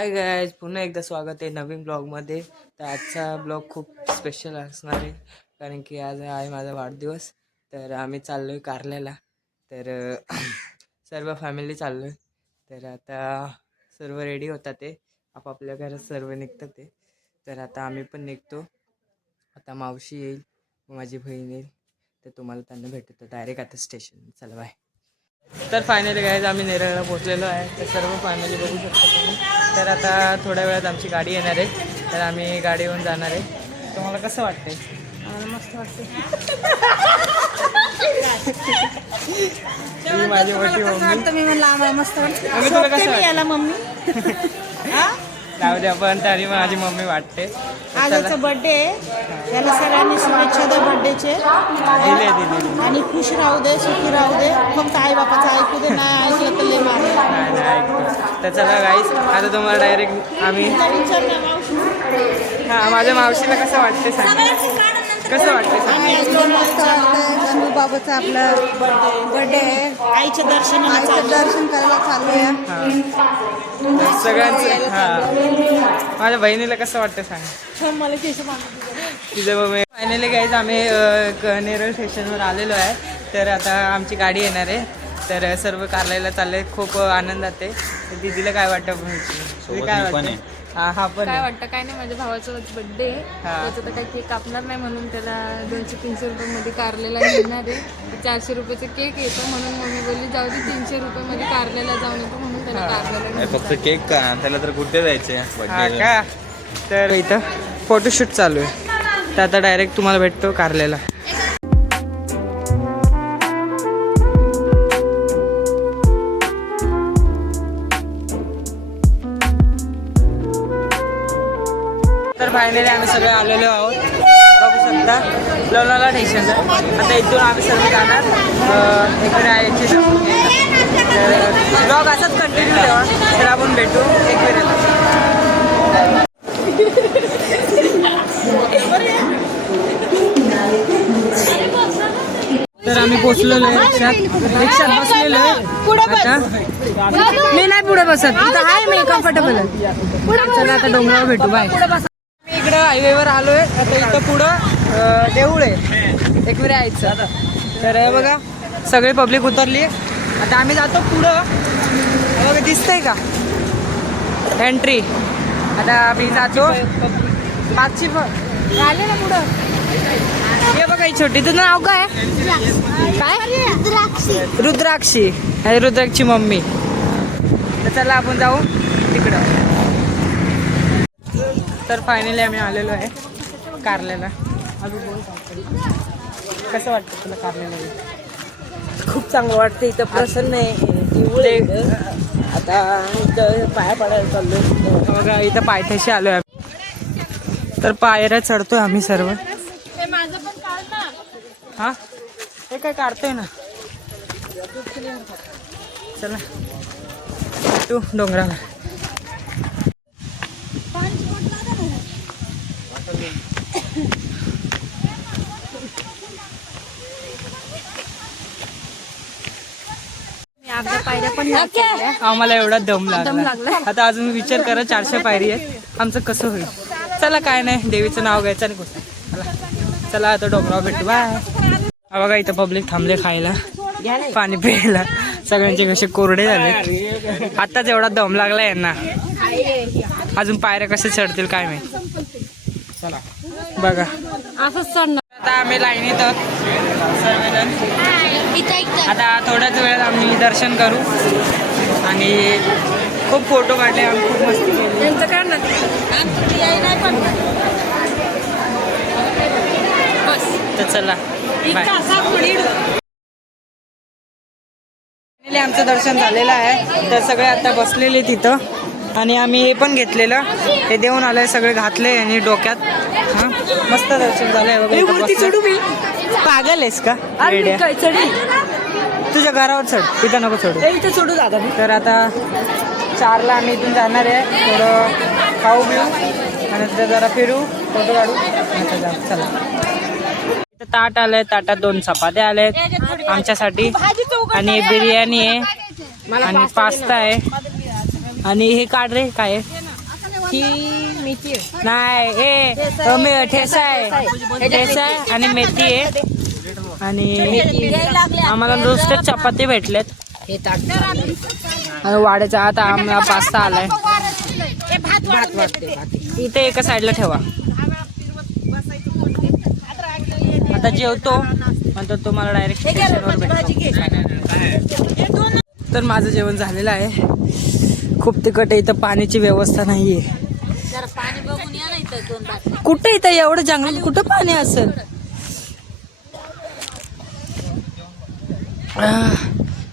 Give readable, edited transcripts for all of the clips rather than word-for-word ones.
Hi guys, पुन्हा एकदा स्वागत आहे नवीन ब्लॉगमध्ये. तर आजचा ब्लॉग खूप स्पेशल असणार आहे कारण की आज आहे माझा वाढदिवस. तर आम्ही चाललो आहे कारल्याला. तर सर्व फॅमिली चाललो आहे. तर आता सर्व रेडी होतात ते आपापल्या घरात सर्व निघतात ते. तर आता आम्ही पण निघतो. आता मावशी येईल, माझी बहीण येईल. तर तुम्हाला त्यांना भेटतो डायरेक्ट आता स्टेशन. चला बाय. तर फायनली गाईज आम्ही नेरळला पोहोचलेलो आहे. तर सर्व फॅमिली बघू शकता तुम्ही. तर आता थोड्या वेळात आमची गाडी येणार आहे. तर आम्ही गाडीवरून जाणार आहे. तुम्हाला कसं वाटतंय? आम्हाला मस्त वाटते. ही माझी मोठी मम्मी. मी म्हणलं आम्हाला मस्त मम्मी तुला कसं वाटतं? याला मम्मी जाऊ द्या, पण तरी माझी मम्मी वाटते. आज याचा बर्थडे त्याला सगळ्यांनी शुभेच्छा द्या बर्थडेचे. दिले आणि खुश राहू दे, सुखी राहू दे. फक्त आई बापाचं ऐकू दे, नाही ऐकलं तर लय मार. नाही ऐकतो. तर चला गाईस, आता तुम्हाला डायरेक्ट आम्ही माझ्या मावशीला कसं वाटते सांग. कसं वाटते सांग. गणू बाबाचं आपलं बर्थडे आहे. आईच्या दर्शन करायला चालू आहे सगळ्यांचं. माझ्या बहिणीला कसं वाटतं सांग. मला तिचं मम्मी. फायनली गाईज आम्ही नेरळ स्टेशनवर आलेलो आहे. तर आता आमची गाडी येणार आहे. तर सर्व कारल्याला चालले. खूप आनंदात आहे. तर दीदीला काय वाटतं काय वाटतं? हा पण काय वाटतं काय नाही. माझ्या भावाचा बर्थडे आहे. त्याचं तर काही केक कापणार नाही म्हणून त्याला 200-300 रुपयामध्ये कारलेला घेणार आहे. 400 रुपयाचा केक येतो म्हणून मम्मी बोलली जाऊ दे 300 रुपयामध्ये कारलेला जाऊन येतो म्हणून त्याला कारलेला फक्त केक का त्याला तर कुठे जायचे का. तर इथं फोटोशूट चालू आहे. तर आता डायरेक्ट तुम्हाला भेटतो कारल्याला. तर फायनली आम्ही सगळे आलेलो आहोत. बघू शकता लोणावळा स्टेशनला. आता इथून आम्ही सर्व जाणार इकडे यायची. तर ब्लॉग असाच कंटिन्यू ठेवा. तर आपण भेटू एक वेळेला. तर आम्ही पोचलेलो आहे रिक्षात बसलेलो आहे. आता मी नाही पुढे बसत, इथं आहे मी कम्फर्टेबल आहे. चला आता डोंगरावर भेटू. बाय. मी इकडं हायवेवर आलोय. आता इथं पुढं देऊळ आहे एक वेळ यायचं. तर बघा सगळे पब्लिक उतरली. आता आम्ही जातो पुढं. बघा दिसतंय का एंट्री. आता आम्ही जातो मागची आले ना पुढं. हे बघा ही छोटी. तुझं नाव काय? रुद्राक्षी. आणि रुद्राक्षी मम्मी. तर चला आपण जाऊ तिकडं. तर फायनली आम्ही आलेलो आहे कारल्याला. कसं वाटतं तुला कारल्याला? खूप चांगलं वाटतं. इथं प्रसन्न आहे. आता इथं पाया पडायला चाललो. बघा इथं पायथ्याशी आलोय आम्ही. तर पायऱ्या चढतोय आम्ही सर्व. हा हे काय काढतोय ना. चला तू डोंगरावर. पायऱ्या पण आम्हाला एवढा दम लागला. आता अजून विचार करा 400 पायरी आहेत. आमचं कसं होईल. चला काय नाही, देवीचं नाव घ्यायचं आणि गोष्ट. चला आता डोंगरावर भेटू. बाय. बघा इथं पब्लिक थांबले खायला पाणी प्यायला. सगळ्यांचे कसे कोरडे झाले. आताच एवढा दम लागला यांना. अजून पायऱ्या कसे चढतील काय माहिती. चला बघा असंच चढणार. आता आम्ही लाईनीत सर्वजण. आता थोड्याच वेळात आम्ही दर्शन करू. आणि खूप फोटो काढले आम्ही. खूप मस्ती केली. त्यांचं काय ना तर चला बाय. आमचं दर्शन झालेलं आहे. तर सगळे आता बसलेले तिथं. आणि आम्ही हे पण घेतलेलं. हे देऊन आलंय सगळे घातले आणि डोक्यात. हा मस्त दर्शन झालंय. पागल आहेस का? तुझ्या घरावर चढ, इथं नको चढू. इथं सोडू दादा. तर आता 4ला आम्ही इथून जाणार आहे. थोडं खाऊ पिऊ आणि नंतर जरा फिरू, फोटो काढू. चला इथं ताट आलंय. ताटात 2 चपात्या आल्यात आमच्यासाठी. आणि बिर्याणी आहे आणि पास्ता आहे. आणि हे काढ रे काय ही मेथी आहे. नाही ठेसा आहे, ठेसा आहे आणि मेथी आहे. आणि आम्हाला नुसते चपाती भेटलेत हे ताट आणि वाड्याचा आता आम्हाला पास्ता आलाय. भात वाटते इथे एका साईडला ठेवा. आता जेवतो म्हणतो तुम्हाला डायरेक्ट स्टेशनवर भेटतो. तर माझं जेवण झालेलं आहे. खूप तिखट आहे. इथं पाण्याची व्यवस्था नाहीये. जरा पाणी बघून या ना इथं 2 तास. कुठे इथं एवढं जंगलात कुठं पाणी असेल.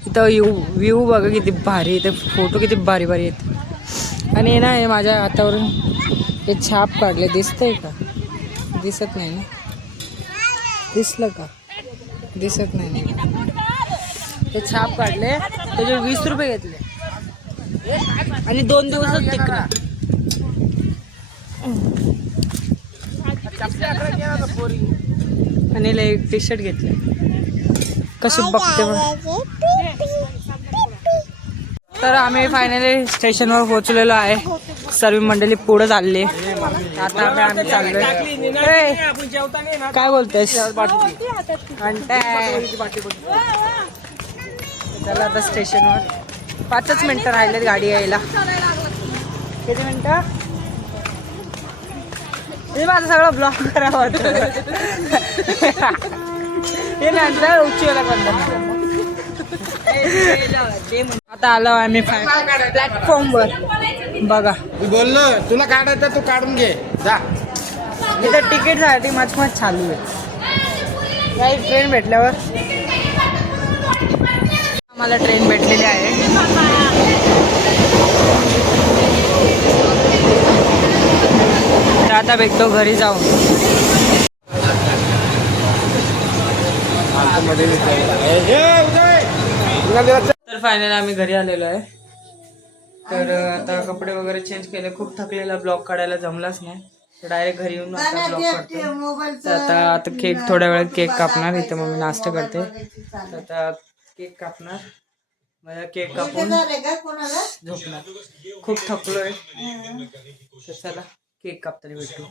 इथं व्ह्यू बघा किती भारी. इथे फोटो किती भारी भारी आहेत. आणि ना हे माझ्या हातावरून हे छाप काढले दिसतंय का? दिसत नाही ना? दिसलं का? दिसत नाही. ते छाप काढले त्याचे 20 रुपये घेतले आणि 2 दिवसच टिकणार. आणि एक टी शर्ट घेतले. कशी बघते मग. तर आम्ही फायनली स्टेशनवर पोहोचलेलो आहे. सर्व मंडळी पुढे चालली. आता आम्ही चाललोय. काय बोलतेस? चला आता स्टेशनवर 5च मिनिटं राहिलेत गाडी यायला. किती मिनिटं? हे माझं सगळं ब्लॉक करावं होतं. हे नंतर उच्चीला बंद. आता आलो आम्ही प्लॅटफॉर्मवर. बघा बोललो तुला काढायचं तू काढून घे जा. इथं तिकीटसाठी मच चालू आहे. काही ट्रेन भेटल्यावर आम्हाला ट्रेन भेटलेली आहे. तर आता भेटतो घरी जाऊन. तर फायनली आम्ही घरी आलेलो आहे. तर आता कपडे वगैरे चेंज केले. खूप थकलेला ब्लॉग काढायला जमलाच नाही. तर डायरेक्ट घरी येऊन आता ब्लॉग काढतो. तर आता केक थोड्या वेळात केक कापणार. इथे मम्मी नाश्ता करते. तर आता केक कापणार. मला केक कापून झोपणार. खूप थकलोय. तर चला केक कापताना भेटू.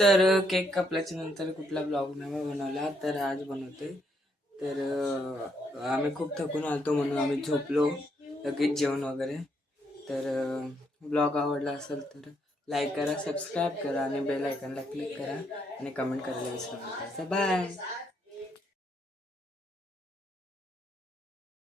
तर केक कापल्याच्या नंतर कुठला ब्लॉग नाही बनवला. तर आज बनवतोय. तर आम्ही खूप थकून आलतो म्हणून आम्ही झोपलो लगेच जेवण वगैरे. तर ब्लॉग आवडला असेल तर लाईक करा, सबस्क्राईब करा आणि बेल आयकॉनला क्लिक करा आणि कमेंट करायला विसरू नका. बाय.